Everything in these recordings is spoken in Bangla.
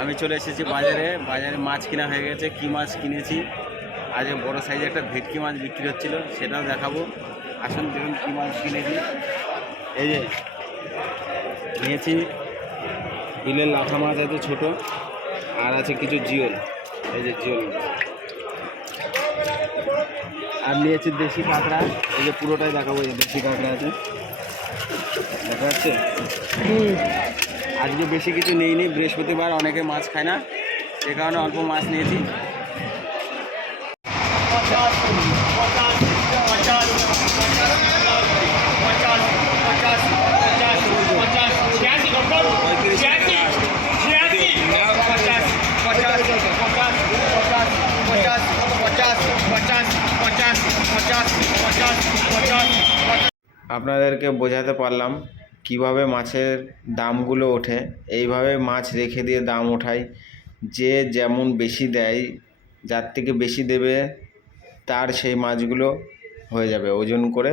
আমি চলে এসেছি বাজারে। বাজারে মাছ কেনা হয়ে গেছে। কি মাছ কিনেছি? আজ বড় সাইজে একটা ভেটকি মাছ বিক্রি হচ্ছিল, সেটাও দেখাবো। আসুন, দেখুন কী মাছ কিনেছি। এই যে, নিয়েছি বিলের লাঠা মাছ আছে ছোট। আর আছে কিছু জিওল। এই যে জিওল আর নিয়েছি দেশি কাঁকড়া। এই যে পুরোটাই দেখাবো, এই দেশি কাঁকড়া আছে। দেখা যাচ্ছে? আজকে বেশি কিছু নেইনি, বৃহস্পতিবার অনেকে মাছ খায় না, সে কারণে অল্প মাছ নিয়েছি। আপনাদেরকে বোঝাতে পারলাম কীভাবে মাছের দামগুলো ওঠে, এইভাবে মাছ রেখে দিয়ে দাম ওঠায় যে যেমন বেশি দেয়, যার থেকে বেশি দেবে, তার সেই মাছগুলো হয়ে যাবে, ওজন করে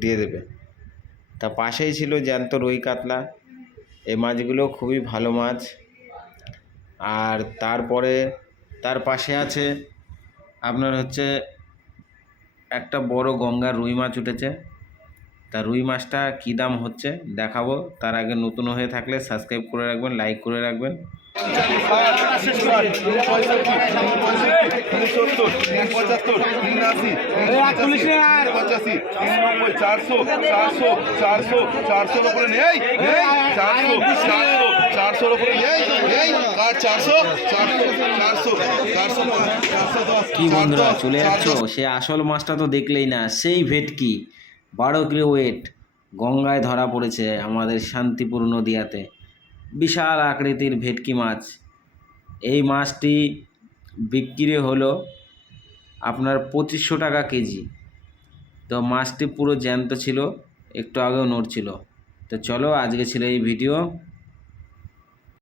দিয়ে দেবে। তা পাশেই ছিল জ্যান্ত রুই কাতলা, এই মাছগুলো খুবই ভালো মাছ। আর তারপরে, তার পাশে আছে আপনার হচ্ছে একটা বড় গঙ্গার রুই মাছ উঠেছে। তা রুই মাছটা কী দাম হচ্ছে দেখাবো। তার আগে নতুন হয়ে থাকলে সাবস্ক্রাইব করে রাখবেন লাইক করে রাখবেন। চারশো চারশো চারশো চারশো চারশো আর চারশো চারশো চারশো চারশো চারশো দশ কি বন্ধুরা, চলে যাচ্ছ? সে আসল মাছটা তো দেখলেই না, সেই ভেটকি। বারো কিলো ওয়েট গঙ্গায় ধরা পড়েছে আমাদের শান্তিপুর নদিয়াতে। বিশাল আকৃতির ভেটকি মাছ। এই মাছটি বিক্রি হলো আপনার পঁচিশশো টাকা কেজি। তো মাছটি পুরো জ্যান্ত ছিল, একটু আগেও নড়ছিল। তো চলো আজকে ছিল এই ভিডিও।